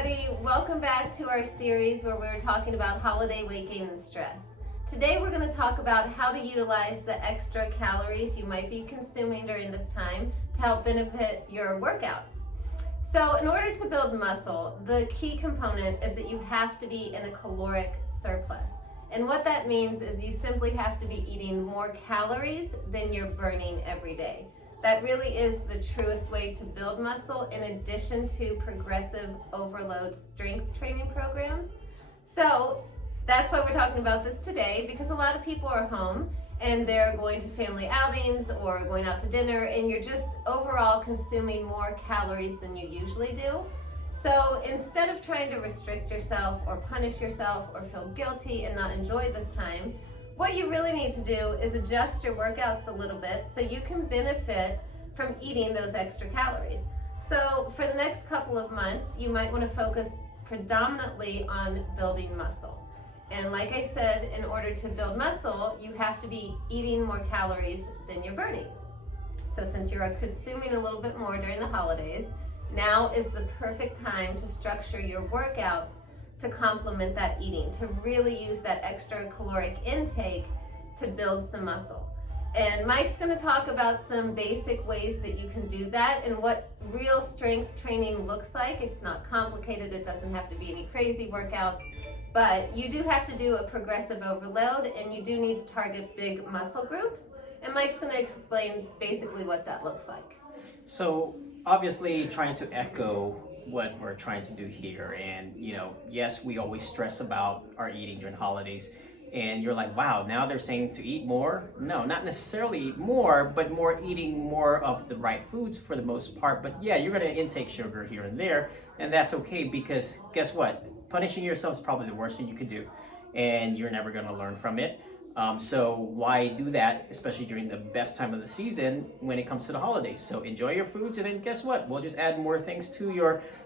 everybody. Welcome back to our series where we're talking about holiday weight gain and stress. Today we're going to talk about how to utilize the extra calories you might be consuming during this time to help benefit your workouts. So in order to build muscle, the key component is that you have to be in a caloric surplus. And what that means is you simply have to be eating more calories than you're burning every day. That really is the truest way to build muscle, in addition to progressive overload strength training programs. So that's why we're talking about this today, because a lot of people are home and they're going to family outings or going out to dinner, and you're just overall consuming more calories than you usually do. So instead of trying to restrict yourself or punish yourself or feel guilty and not enjoy this time, what you really need to do is adjust your workouts a little bit so you can benefit from eating those extra calories. So for the next couple of months, you might want to focus predominantly on building muscle. And like I said, in order to build muscle, you have to be eating more calories than you're burning. So since you're consuming a little bit more during the holidays, now is the perfect time to structure your workouts to complement that eating, to really use that extra caloric intake to build some muscle. And Mike's going to talk about some basic ways that you can do that and what real strength training looks like. It's not complicated, it doesn't have to be any crazy workouts, but you do have to do a progressive overload and you do need to target big muscle groups. And Mike's going to explain basically what that looks like. So obviously trying to echo what we're trying to do here, and yes, we always stress about our eating during holidays, and you're like, wow, now they're saying to eat more. No, not necessarily eat more, but more eating more of the right foods for the most part. But yeah, you're going to intake sugar here and there, and that's okay, because guess what, punishing yourself is probably the worst thing you could do, and you're never going to learn from it. So why do that, especially during the best time of the season when it comes to the holidays? So enjoy your foods, and then guess what? We'll just add more things to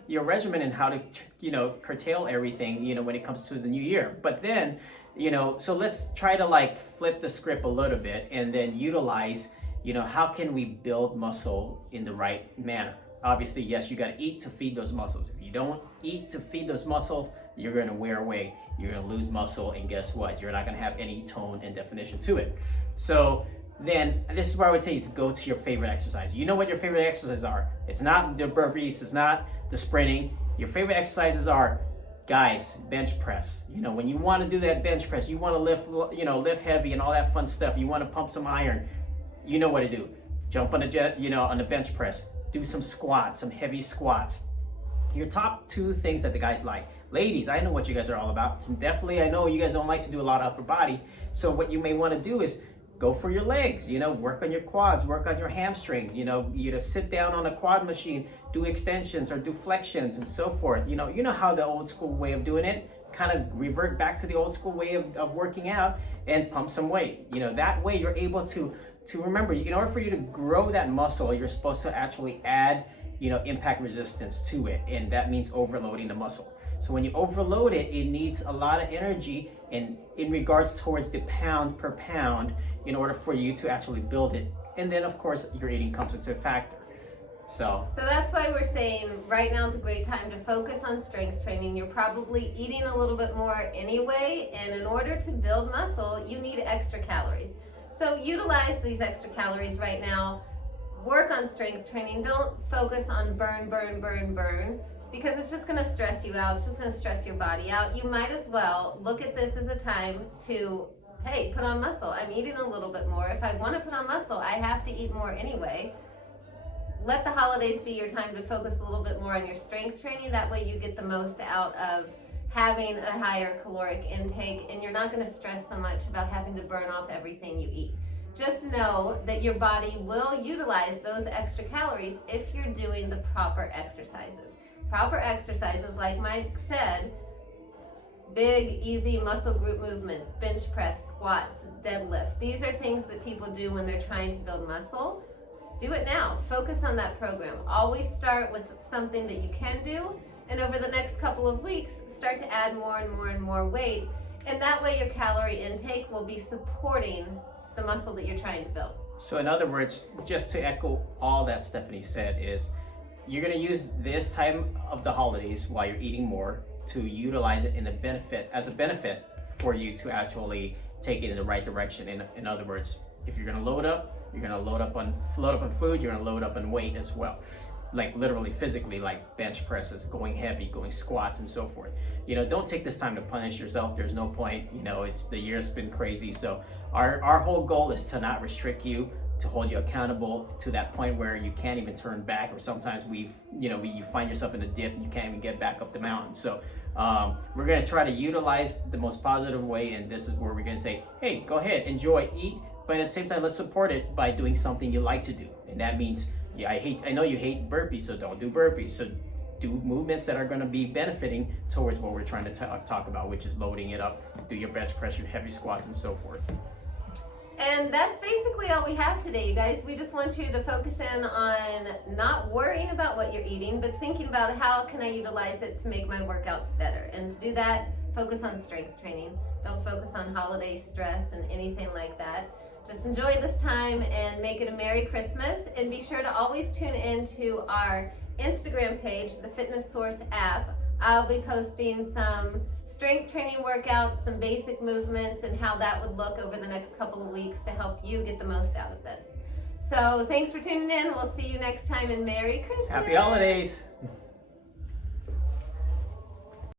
your regimen and how to, curtail everything, when it comes to the new year. But then, so let's try to flip the script a little bit and then utilize, how can we build muscle in the right manner? Obviously, yes, you got to eat to feed those muscles. If you don't eat to feed those muscles, you're going to wear away. You're going to lose muscle, and guess what? You're not going to have any tone and definition to it. So then this is where I would say is go to your favorite exercise. You know what your favorite exercises are. It's not the burpees, it's not the sprinting. Your favorite exercises are, guys, bench press. When you want to do that bench press, you want to lift heavy and all that fun stuff. You want to pump some iron. You know what to do. Jump on on the bench press. Do some squats, some heavy squats. Your top two things that the guys like. Ladies, I know what you guys are all about. And definitely, I know you guys don't like to do a lot of upper body. So what you may want to do is go for your legs, work on your quads, work on your hamstrings, sit down on a quad machine, do extensions or do flexions and so forth. You know how the old school way of doing it, kind of revert back to the old school way of working out and pump some weight. That way you're able to remember, in order for you to grow that muscle, you're supposed to actually add, impact resistance to it. And that means overloading the muscle. So when you overload it, it needs a lot of energy in regards towards the pound per pound in order for you to actually build it. And then of course your eating comes into a factor. So that's why we're saying right now is a great time to focus on strength training. You're probably eating a little bit more anyway, and in order to build muscle, you need extra calories. So utilize these extra calories right now. Work on strength training. Don't focus on burn, because it's just going to stress you out. It's just going to stress your body out. You might as well look at this as a time to, hey, put on muscle. I'm eating a little bit more. If I want to put on muscle, I have to eat more anyway. Let the holidays be your time to focus a little bit more on your strength training. That way you get the most out of having a higher caloric intake, and you're not going to stress so much about having to burn off everything you eat. Just know that your body will utilize those extra calories if you're doing the proper exercises. Proper exercises, like Mike said, big, easy muscle group movements, bench press, squats, deadlift. These are things that people do when they're trying to build muscle. Do it now. Focus on that program. Always start with something that you can do, and over the next couple of weeks, start to add more and more weight, and that way your calorie intake will be supporting the muscle that you're trying to build. So in other words, just to echo all that Stephanie said, is you're gonna use this time of the holidays while you're eating more to utilize it as a benefit for you to actually take it in the right direction. In other words, if you're gonna load up, you're gonna load up on food, you're gonna load up on weight as well. Like literally physically, like bench presses, going heavy, going squats and so forth. Don't take this time to punish yourself. There's no point. The year's been crazy. So our whole goal is to not restrict you, to hold you accountable to that point where you can't even turn back, or sometimes you find yourself in a dip and you can't even get back up the mountain. So we're gonna try to utilize the most positive way, and this is where we're gonna say, hey, go ahead, enjoy, eat, but at the same time, let's support it by doing something you like to do. And that means, I know you hate burpees, so don't do burpees. So do movements that are going to be benefiting towards what we're trying to talk about, which is loading it up. Do your bench press, your heavy squats, and so forth. And that's basically all we have today, you guys. We just want you to focus in on not worrying about what you're eating, but thinking about how can I utilize it to make my workouts better. And to do that, focus on strength training. Don't focus on holiday stress and anything like that. Just enjoy this time and make it a Merry Christmas. And be sure to always tune in to our Instagram page, the Fitness Source app. I'll be posting some strength training workouts, some basic movements, and how that would look over the next couple of weeks to help you get the most out of this. So thanks for tuning in. We'll see you next time, and Merry Christmas. Happy holidays.